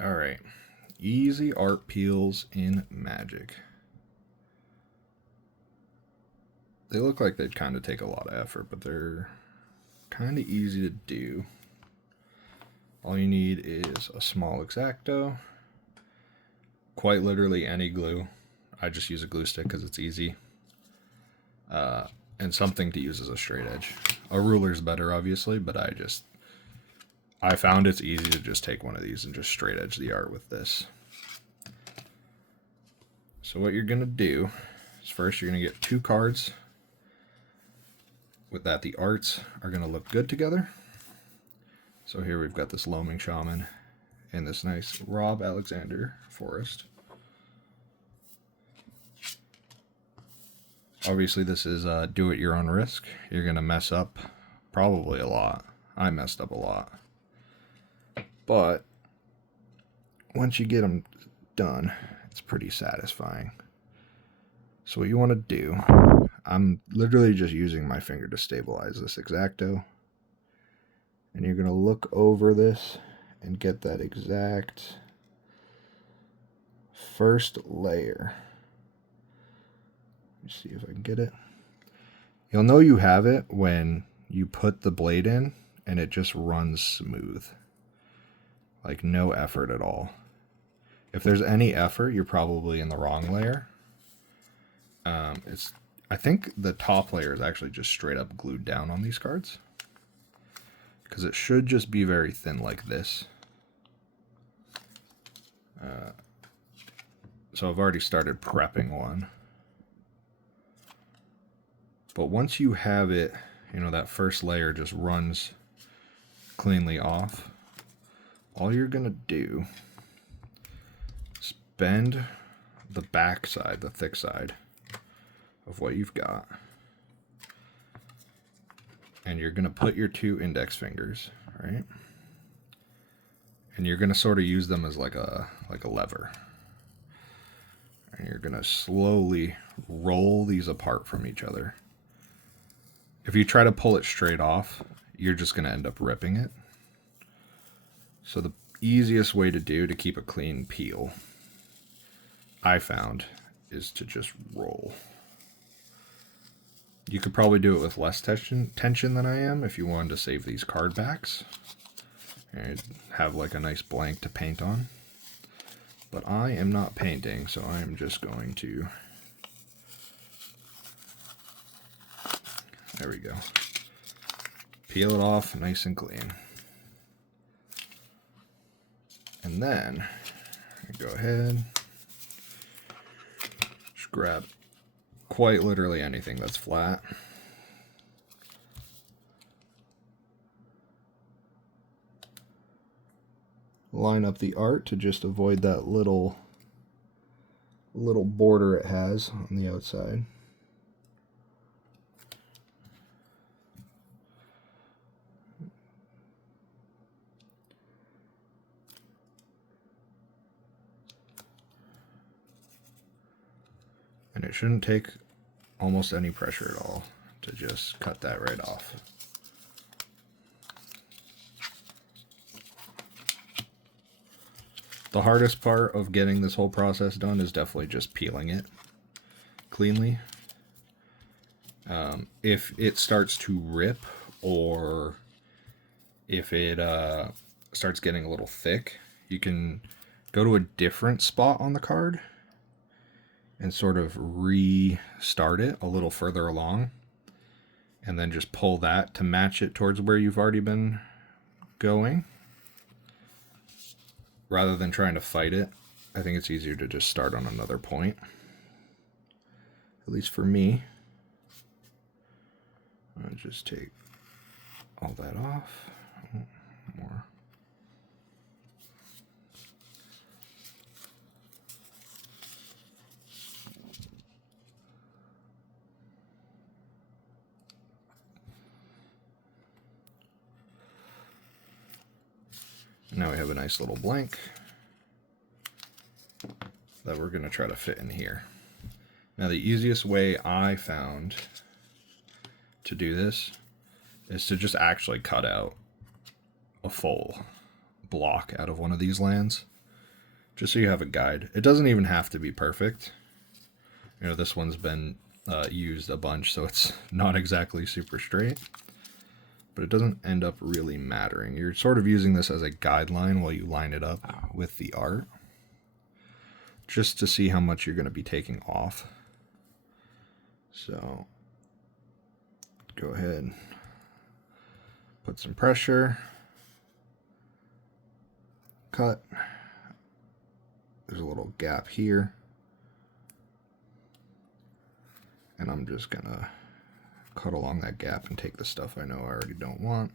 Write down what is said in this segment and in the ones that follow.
Alright, easy art peels in Magic. They look like they'd kind of take a lot of effort, but they're kind of easy to do. All you need is a small exacto, quite literally any glue. I just use a glue stick because it's easy. And something to use as a straight edge. A ruler's better, obviously, but I found it's easy to just take one of these and just straight edge the art with this. So what you're going to do is first you're going to get 2 cards. With that, the arts are going to look good together. So here we've got this Loaming Shaman and this nice Rob Alexander Forest. Obviously this is do at your own risk. You're going to mess up probably a lot. I messed up a lot. But once you get them done, it's pretty satisfying. So what you want to do, I'm literally just using my finger to stabilize this exacto. And you're going to look over this and get that exact first layer. Let me see if I can get it. You'll know you have it when you put the blade in and it just runs smooth. Like no effort at all. If there's any effort, you're probably in the wrong layer. I think the top layer is actually just straight up glued down on these cards. Because it should just be very thin like this. So I've already started prepping one. But once you have it, you know, that first layer just runs cleanly off. All you're going to do is bend the back side, the thick side of what you've got. And you're going to put your 2 index fingers, right? And you're going to sort of use them as like a lever. And you're going to slowly roll these apart from each other. If you try to pull it straight off, you're just going to end up ripping it. So the easiest way to do to keep a clean peel, I found, is to just roll. You could probably do it with less tension than I am if you wanted to save these card backs and have like a nice blank to paint on. But I am not painting, so I am just going to... There we go. Peel it off nice and clean. And then go ahead, just grab quite literally anything that's flat. Line up the art to just avoid that little border it has on the outside. And it shouldn't take almost any pressure at all to just cut that right off. The hardest part of getting this whole process done is definitely just peeling it cleanly. If it starts to rip or if it starts getting a little thick, you can go to a different spot on the card and sort of restart it a little further along and then just pull that to match it towards where you've already been going. Rather than trying to fight it, I think it's easier to just start on another point. At least for me. I'll just take all that off. More. Now we have a nice little blank that we're going to try to fit in here. Now the easiest way I found to do this is to just actually cut out a full block out of one of these lands. just so you have a guide. It doesn't even have to be perfect. You know, this one's been used a bunch, so it's not exactly super straight, but it doesn't end up really mattering. You're sort of using this as a guideline while you line it up with the art, just to see how much you're going to be taking off. So go ahead, put some pressure, cut. There's a little gap here, and I'm just gonna cut along that gap and take the stuff I know I already don't want.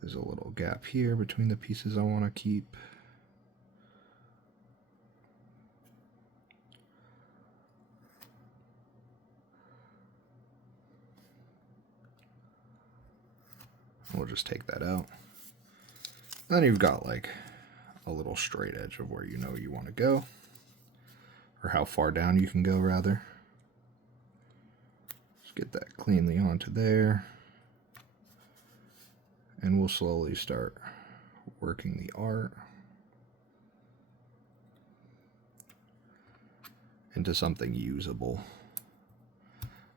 There's a little gap here between the pieces I want to keep. We'll just take that out. Then you've got like a little straight edge of where you know you want to go, or how far down you can go rather. Just get that cleanly onto there, and we'll slowly start working the art into something usable.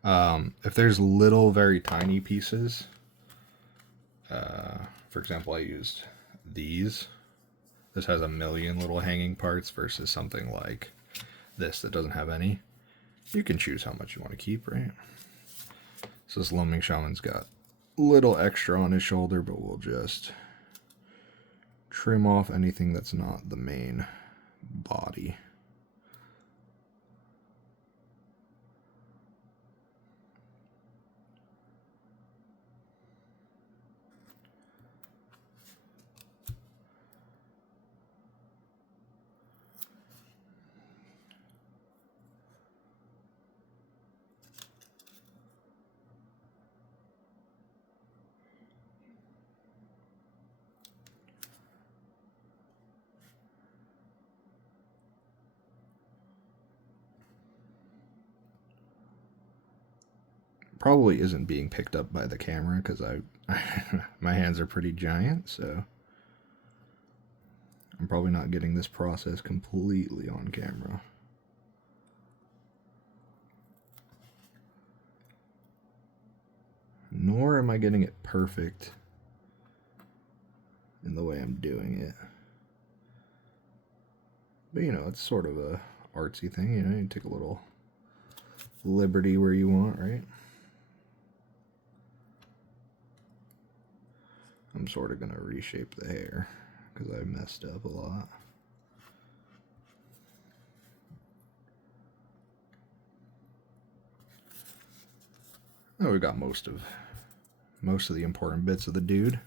If there's little, very tiny pieces, for example, I used these. This has a million little hanging parts versus something like this that doesn't have any. You can choose how much you want to keep, right? So this Loming Shaman's got a little extra on his shoulder, but we'll just trim off anything that's not the main body. Probably isn't being picked up by the camera because my hands are pretty giant, so I'm probably not getting this process completely on camera. Nor am I getting it perfect in the way I'm doing it. But you know, it's sort of a artsy thing, you know, you take a little liberty where you want, right? I'm sort of going to reshape the hair because I messed up a lot. Oh, we got most of the important bits of the dude.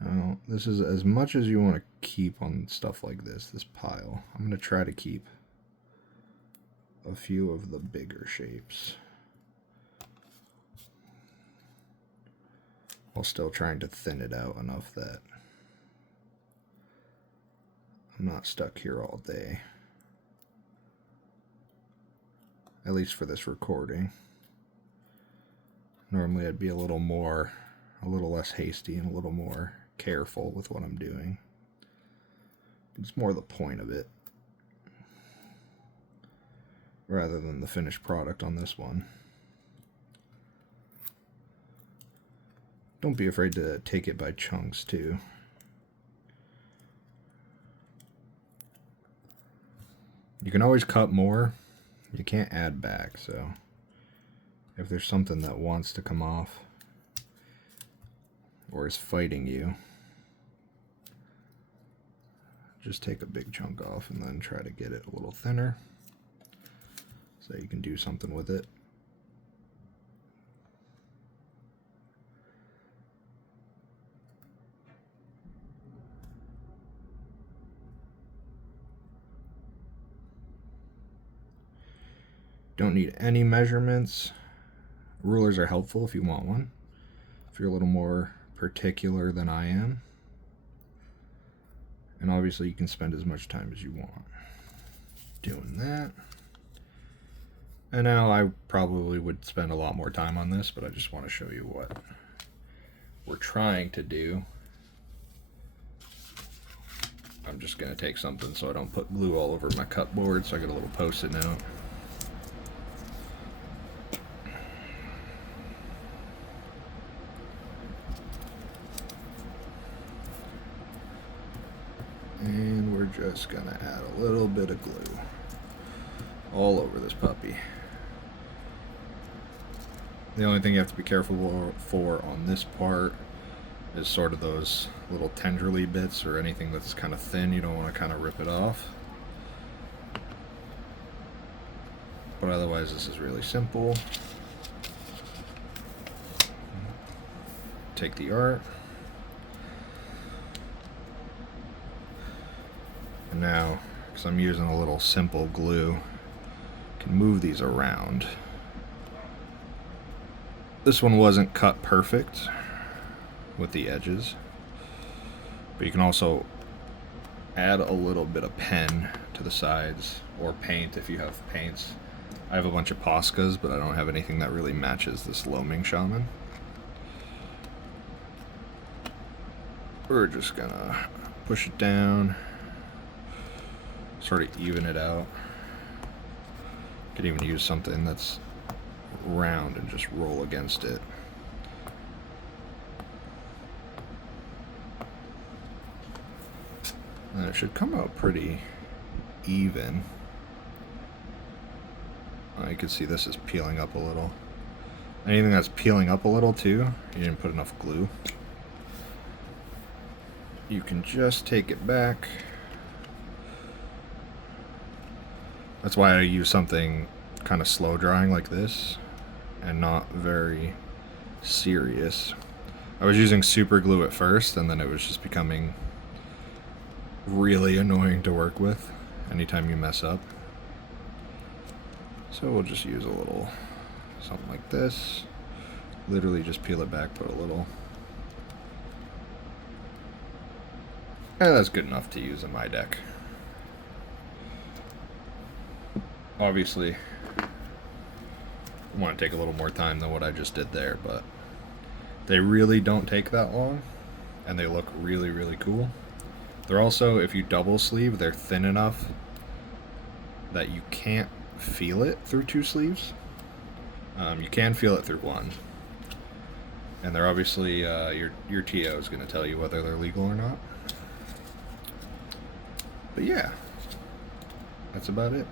Now, this is as much as you want to keep on stuff like this pile. I'm going to try to keep a few of the bigger shapes while still trying to thin it out enough that I'm not stuck here all day. At least for this recording. Normally I'd be a little less hasty and a little more careful with what I'm doing. It's more the point of it rather than the finished product on this one. Don't be afraid to take it by chunks too. You can always cut more. You can't add back, so if there's something that wants to come off or is fighting you, just take a big chunk off and then try to get it a little thinner so you can do something with it. Don't need any measurements. Rulers are helpful if you want one, if you're a little more particular than I am. And obviously you can spend as much time as you want doing that. And now I probably would spend a lot more time on this, but I just want to show you what we're trying to do, I'm just going to take something so I don't put glue all over my cut board, so I get a little post-it note. And we're just going to add a little bit of glue all over this puppy. The only thing you have to be careful for on this part is sort of those little tendrily bits or anything that's kind of thin. You don't want to kind of rip it off. But otherwise, this is really simple. Take the art. And now, because I'm using a little simple glue, I can move these around. This one wasn't cut perfect with the edges, but you can also add a little bit of pen to the sides, or paint if you have paints. I have a bunch of Poscas, but I don't have anything that really matches this Loaming Shaman. We're just gonna push it down, sort of even it out. You could even use something that's round and just roll against it. And it should come out pretty even. You can see this is peeling up a little. Anything that's peeling up a little too, you didn't put enough glue. You can just take it back. That's why I use something kind of slow drying like this and not very serious. I was using super glue at first, and then it was just becoming really annoying to work with anytime you mess up. So we'll just use a little something like this. Literally just peel it back, put a little. And that's good enough to use in my deck. Obviously, I want to take a little more time than what I just did there, but they really don't take that long, and they look really, really cool. They're also, if you double sleeve, they're thin enough that you can't feel it through two sleeves. You can feel it through one. And they're obviously, your TO is going to tell you whether they're legal or not. But yeah, that's about it.